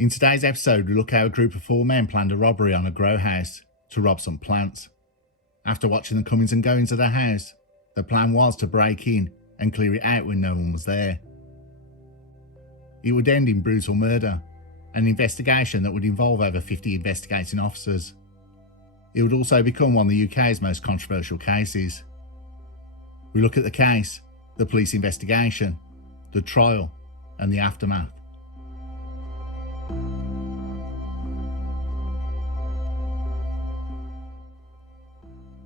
In today's episode, we look how a group of 4 men planned a robbery on a grow house to rob some plants. After watching the comings and goings of the house, the plan was to break in and clear it out when no one was there. It would end in brutal murder, an investigation that would involve over 50 investigating officers. It would also become one of the UK's most controversial cases. We look at the case, the police investigation, the trial, and the aftermath.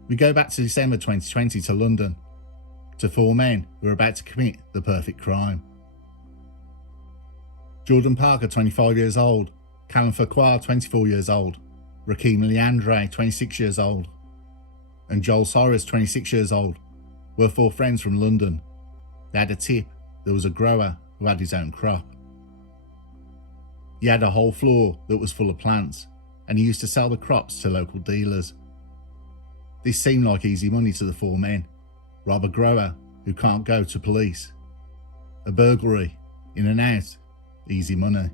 We go back to December 2020 to London, to 4 men who are about to commit the perfect crime. Jordan Parker, 25 years old, Callum Farquhar, 24 years old, Rakeem Leandre, 26 years old, and Joel Cyrus, 26 years old, were 4 friends from London. They had a tip: there was a grower who had his own crop. He had a whole floor that was full of plants, and he used to sell the crops to local dealers. This seemed like easy money to the 4 men. Rob a grower who can't go to police. A burglary, in and out, easy money.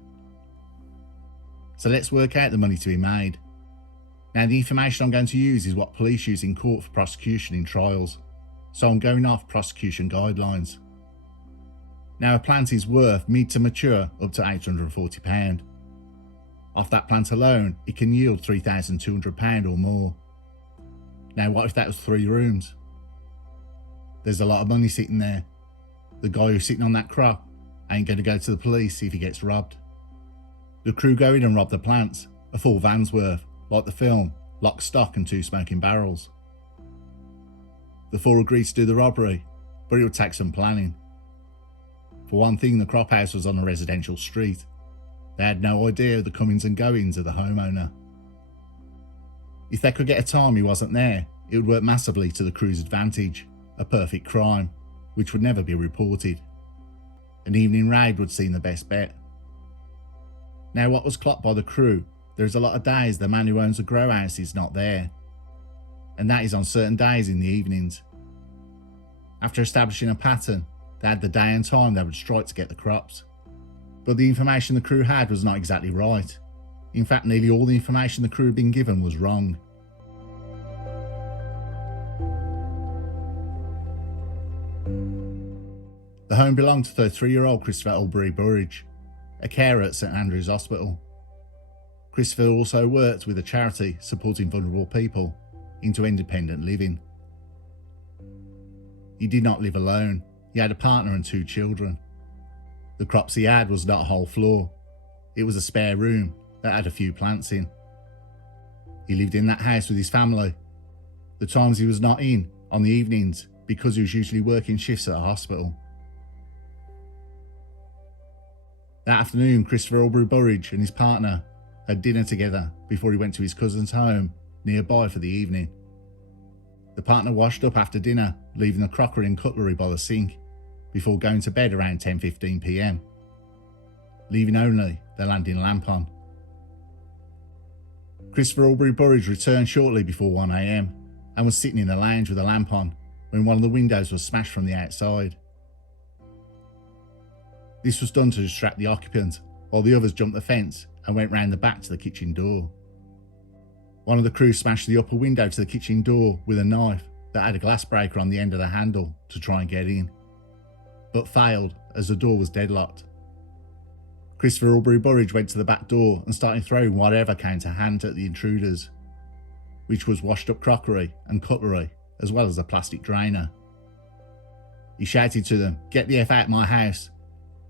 So let's work out the money to be made. Now, the information I'm going to use is what police use in court for prosecution in trials, so I'm going off prosecution guidelines. Now, a plant is worth mid to mature up to £840. Off that plant alone, it can yield £3,200 or more. Now, what if that was 3 rooms? There's a lot of money sitting there. The guy who's sitting on that crop ain't going to go to the police if he gets robbed. The crew go in and rob the plants, a full van's worth, like the film Lock, Stock and 2 Smoking Barrels. The 4 agreed to do the robbery, but it would take some planning. For one thing, the crop house was on a residential street. They had no idea of the comings and goings of the homeowner. If they could get a time he wasn't there, it would work massively to the crew's advantage, a perfect crime, which would never be reported. An evening raid would seem the best bet. Now, what was clocked by the crew, there is a lot of days the man who owns the grow house is not there, and that is on certain days in the evenings. After establishing a pattern, they had the day and time they would strike to get the crops. But the information the crew had was not exactly right. In fact, nearly all the information the crew had been given was wrong. The home belonged to 33-year-old Christopher Albury Burridge, a carer at St Andrew's Hospital. Christopher also worked with a charity supporting vulnerable people into independent living. He did not live alone. He had a partner and 2 children. The crops he had was not a whole floor. It was a spare room that had a few plants in. He lived in that house with his family. The times he was not in, on the evenings, because he was usually working shifts at a hospital. That afternoon, Christopher Albury Burridge and his partner had dinner together before he went to his cousin's home nearby for the evening. The partner washed up after dinner, leaving the crockery and cutlery by the sink, before going to bed around 10:15 PM, leaving only the landing lamp on. Christopher Albury Burridge returned shortly before 1 AM and was sitting in the lounge with a lamp on when one of the windows was smashed from the outside. This was done to distract the occupant, while the others jumped the fence and went round the back to the kitchen door. One of the crew smashed the upper window to the kitchen door with a knife that had a glass breaker on the end of the handle to try and get in, but failed as the door was deadlocked. Christopher Albury Burridge went to the back door and started throwing whatever came to hand at the intruders, which was washed up crockery and cutlery, as well as a plastic drainer. He shouted to them, "Get the F out of my house,"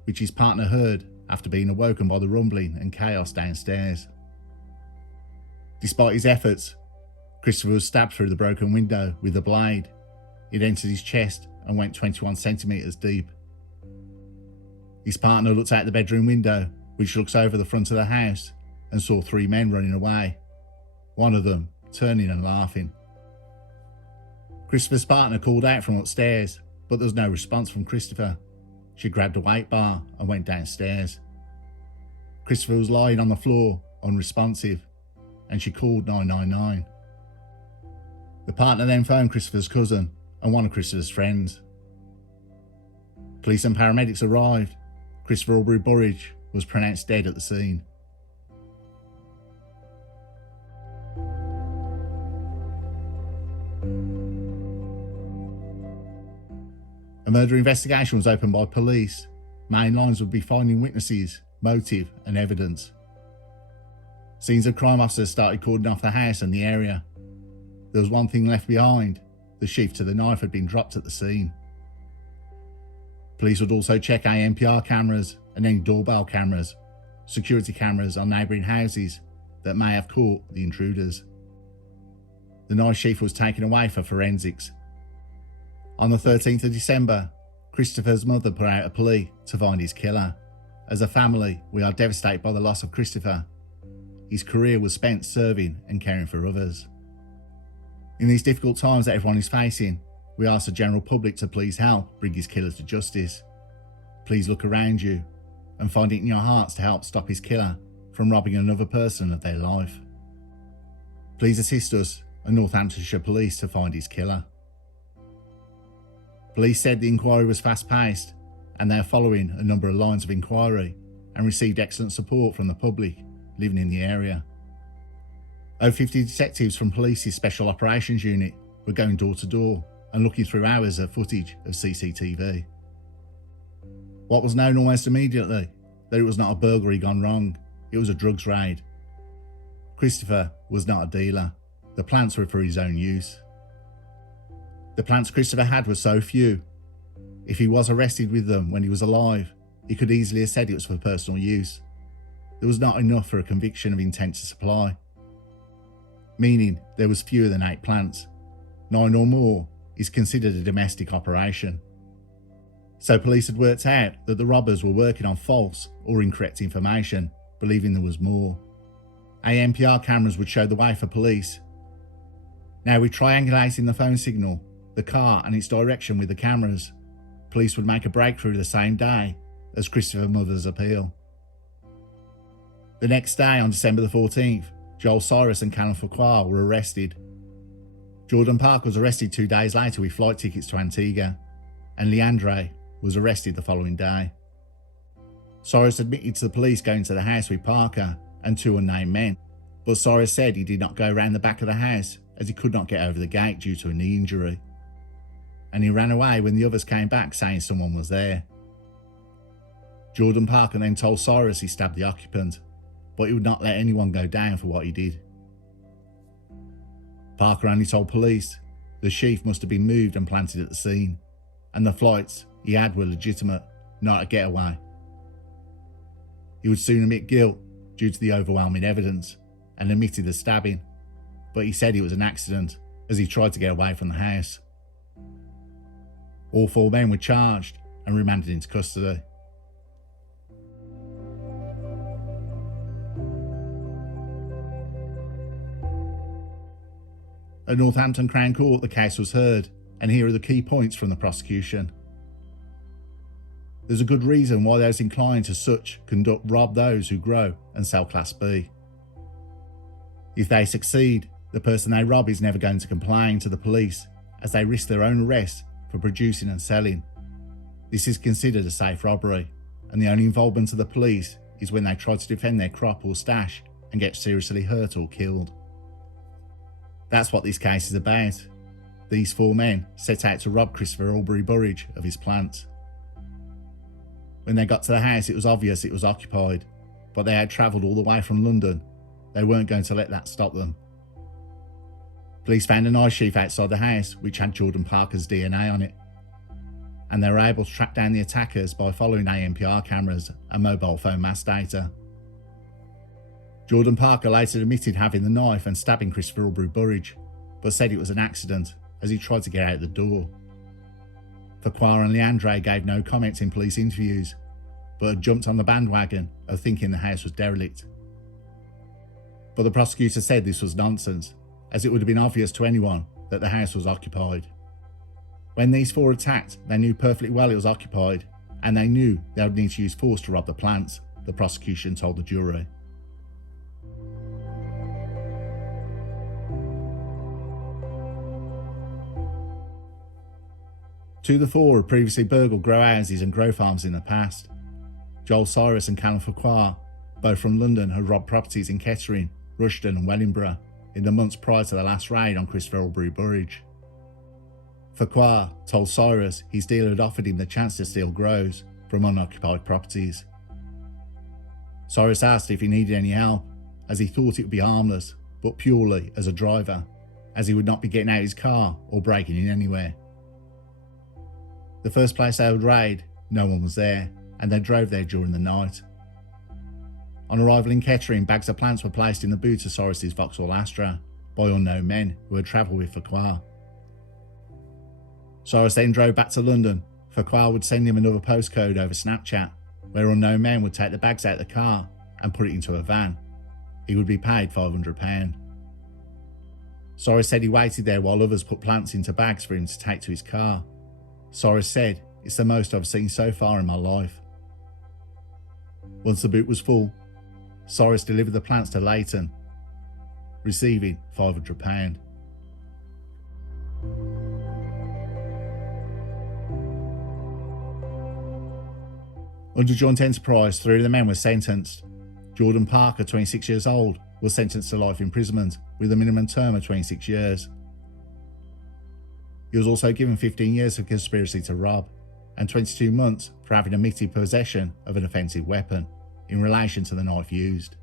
which his partner heard after being awoken by the rumbling and chaos downstairs. Despite his efforts, Christopher was stabbed through the broken window with a blade. It entered his chest and went 21 centimetres deep. His partner looked out the bedroom window, which looks over the front of the house, and saw 3 men running away, one of them turning and laughing. Christopher's partner called out from upstairs, but there was no response from Christopher. She grabbed a weight bar and went downstairs. Christopher was lying on the floor, unresponsive, and she called 999. The partner then phoned Christopher's cousin and one of Christopher's friends. Police and paramedics arrived. Christopher Albury Burridge was pronounced dead at the scene. A murder investigation was opened by police. Main lines would be finding witnesses, motive and evidence. Scenes of crime officers started cordoning off the house and the area. There was one thing left behind. The sheath to the knife had been dropped at the scene. Police would also check ANPR cameras and any doorbell cameras, security cameras on neighbouring houses that may have caught the intruders. The knife sheath was taken away for forensics. On the 13th of December, Christopher's mother put out a plea to find his killer. As a family, we are devastated by the loss of Christopher. His career was spent serving and caring for others. In these difficult times that everyone is facing, we ask the general public to please help bring his killer to justice. Please look around you and find it in your hearts to help stop his killer from robbing another person of their life. Please assist us and Northamptonshire Police to find his killer. Police said the inquiry was fast-paced and they are following a number of lines of inquiry and received excellent support from the public living in the area. Over 50 detectives from police's Special Operations Unit were going door to door and looking through hours of footage of CCTV. What was known almost immediately that it was not a burglary gone wrong, it was a drugs raid. Christopher was not a dealer. The plants were for his own use. The plants Christopher had were so few. If he was arrested with them when he was alive, he could easily have said it was for personal use. There was not enough for a conviction of intent to supply. Meaning there was fewer than 8 plants. 9 or more is considered a domestic operation. So police had worked out that the robbers were working on false or incorrect information, believing there was more. ANPR cameras would show the way for police. Now with triangulating the phone signal, the car and its direction with the cameras, police would make a breakthrough the same day as Christopher's mother's appeal. The next day, on December the 14th, Joel Cyrus and Callum Farquhar were arrested. Jordan Park was arrested 2 days later with flight tickets to Antigua, and Leandre was arrested the following day. Cyrus admitted to the police going to the house with Parker and 2 unnamed men, but Cyrus said he did not go round the back of the house as he could not get over the gate due to a knee injury. And he ran away when the others came back saying someone was there. Jordan Parker then told Cyrus he stabbed the occupant, but he would not let anyone go down for what he did. Parker only told police the sheath must have been moved and planted at the scene, and the flights he had were legitimate, not a getaway. He would soon admit guilt due to the overwhelming evidence and admitted the stabbing, but he said it was an accident as he tried to get away from the house. All 4 men were charged and remanded into custody. At Northampton Crown Court, the case was heard, and here are the key points from the prosecution. There's a good reason why those inclined to such conduct rob those who grow and sell Class B. If they succeed, the person they rob is never going to complain to the police as they risk their own arrest for producing and selling. This is considered a safe robbery, and the only involvement of the police is when they try to defend their crop or stash and get seriously hurt or killed. That's what this case is about. These 4 men set out to rob Christopher Albury Burridge of his plant. When they got to the house, it was obvious it was occupied, but they had travelled all the way from London. They weren't going to let that stop them. Police found a knife sheath outside the house which had Jordan Parker's DNA on it, and they were able to track down the attackers by following ANPR cameras and mobile phone mass data. Jordan Parker later admitted having the knife and stabbing Christopher Albury Burridge, but said it was an accident as he tried to get out the door. Farquhar and Leandre gave no comments in police interviews, but had jumped on the bandwagon of thinking the house was derelict. But the prosecutor said this was nonsense, as it would have been obvious to anyone that the house was occupied. When these 4 attacked, they knew perfectly well it was occupied, and they knew they would need to use force to rob the plants, the prosecution told the jury. Two of the 4 had previously burgled grow houses and grow farms in the past. Joel Cyrus and Callum Farquhar, both from London, had robbed properties in Kettering, Rushden and Wellingborough in the months prior to the last raid on Christopher Albury Burridge. Farquhar told Cyrus his dealer had offered him the chance to steal grows from unoccupied properties. Cyrus asked if he needed any help, as he thought it would be harmless, but purely as a driver, as he would not be getting out his car or breaking in anywhere. The first place they would raid, no one was there, and they drove there during the night. On arrival in Kettering, bags of plants were placed in the boot of Cyrus's Vauxhall Astra by unknown men who had travelled with Farquhar. Cyrus then drove back to London. Farquhar would send him another postcode over Snapchat, where unknown men would take the bags out of the car and put it into a van. He would be paid £500. Cyrus said he waited there while others put plants into bags for him to take to his car. Cyrus said, "It's the most I've seen so far in my life." Once the boot was full, Cyrus delivered the plants to Leighton, receiving £500. Under joint enterprise, 3 of the men were sentenced. Jordan Parker, 26 years old, was sentenced to life imprisonment with a minimum term of 26 years. He was also given 15 years for conspiracy to rob and 22 months for having admitted possession of an offensive weapon in relation to the knife used.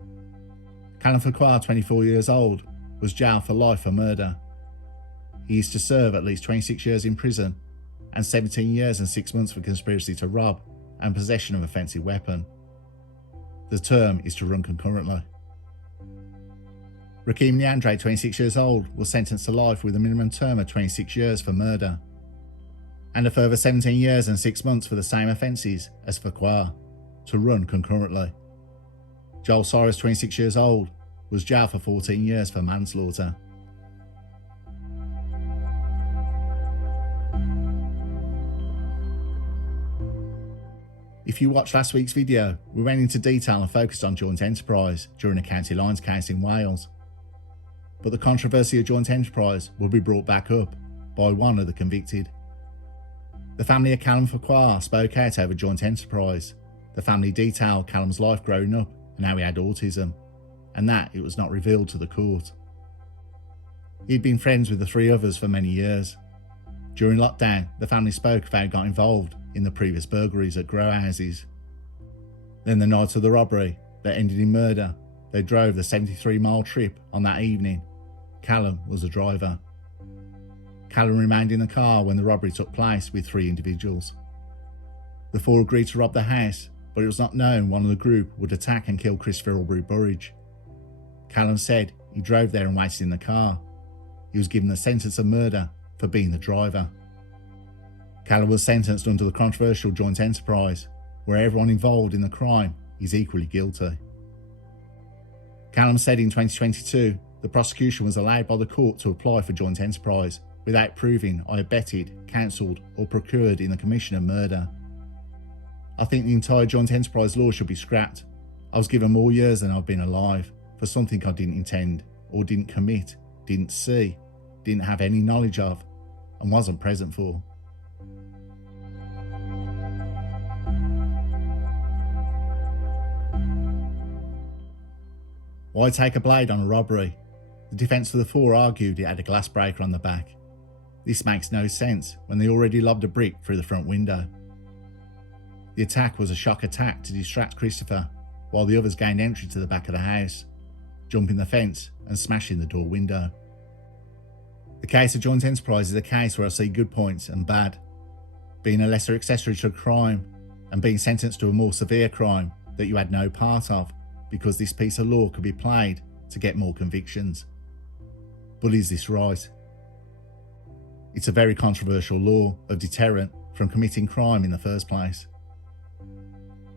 Callum Farquhar, 24 years old, was jailed for life for murder. He is to serve at least 26 years in prison and 17 years and 6 months for conspiracy to rob and possession of an offensive weapon. The term is to run concurrently. Rakeem Leandre, 26 years old, was sentenced to life with a minimum term of 26 years for murder, and a further 17 years and 6 months for the same offences as Farquhar, to run concurrently. Joel Cyrus, 26 years old, was jailed for 14 years for manslaughter. If you watched last week's video, we went into detail and focused on joint enterprise during a county lines case in Wales. But the controversy of joint enterprise will be brought back up by one of the convicted. The family of Callum Farquhar spoke out over joint enterprise. The family detailed Callum's life growing up and how he had autism, and that it was not revealed to the court. He'd been friends with the 3 others for many years. During lockdown, the family spoke of how he got involved in the previous burglaries at grow houses. Then the night of the robbery that ended in murder, they drove the 73-mile trip on that evening. Callum was the driver. Callum remained in the car when the robbery took place with 3 individuals. The 4 agreed to rob the house, but it was not known one of the group would attack and kill Chris Burridge. Callum said he drove there and waited in the car. He was given the sentence of murder for being the driver. Callum was sentenced under the controversial joint enterprise, where everyone involved in the crime is equally guilty. Callum said in 2022 the prosecution was allowed by the court to apply for joint enterprise without proving I abetted, counselled or procured in the commission of murder. I think the entire joint enterprise law should be scrapped. I was given more years than I've been alive for something I didn't intend or didn't commit, didn't see, didn't have any knowledge of and wasn't present for. Why take a blade on a robbery? The defence for the 4 argued it had a glass breaker on the back. This makes no sense when they already lobbed a brick through the front window. The attack was a shock attack to distract Christopher, while the others gained entry to the back of the house, jumping the fence and smashing the door window. The case of joint enterprise is a case where I see good points and bad. Being a lesser accessory to a crime and being sentenced to a more severe crime that you had no part of, because this piece of law could be played to get more convictions. But is this right? It's a very controversial law of deterrent from committing crime in the first place.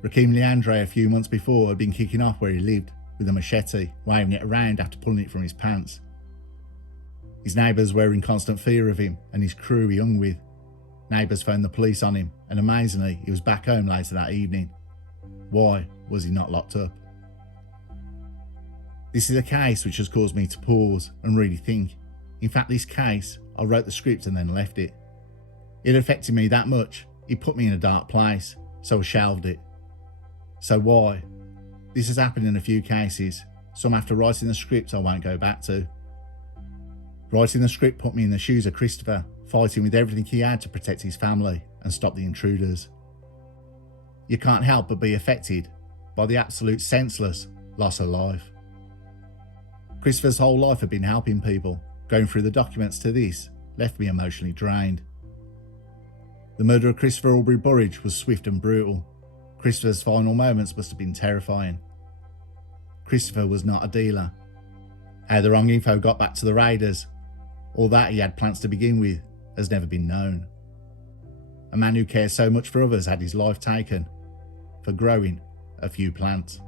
Rakeem Leandre a few months before had been kicking off where he lived with a machete, waving it around after pulling it from his pants. His neighbours were in constant fear of him and his crew he hung with. Neighbours phoned the police on him and amazingly he was back home later that evening. Why was he not locked up? This is a case which has caused me to pause and really think. In fact, this case, I wrote the script and then left it. It affected me that much, it put me in a dark place, so I shelved it. So why? This has happened in a few cases, some after writing the script I won't go back to. Writing the script put me in the shoes of Christopher, fighting with everything he had to protect his family and stop the intruders. You can't help but be affected by the absolute senseless loss of life. Christopher's whole life had been helping people. Going through the documents to this left me emotionally drained. The murder of Christopher Aubrey Burridge was swift and brutal. Christopher's final moments must have been terrifying. Christopher was not a dealer. How the wrong info got back to the raiders, or that he had plants to begin with, has never been known. A man who cares so much for others had his life taken for growing a few plants.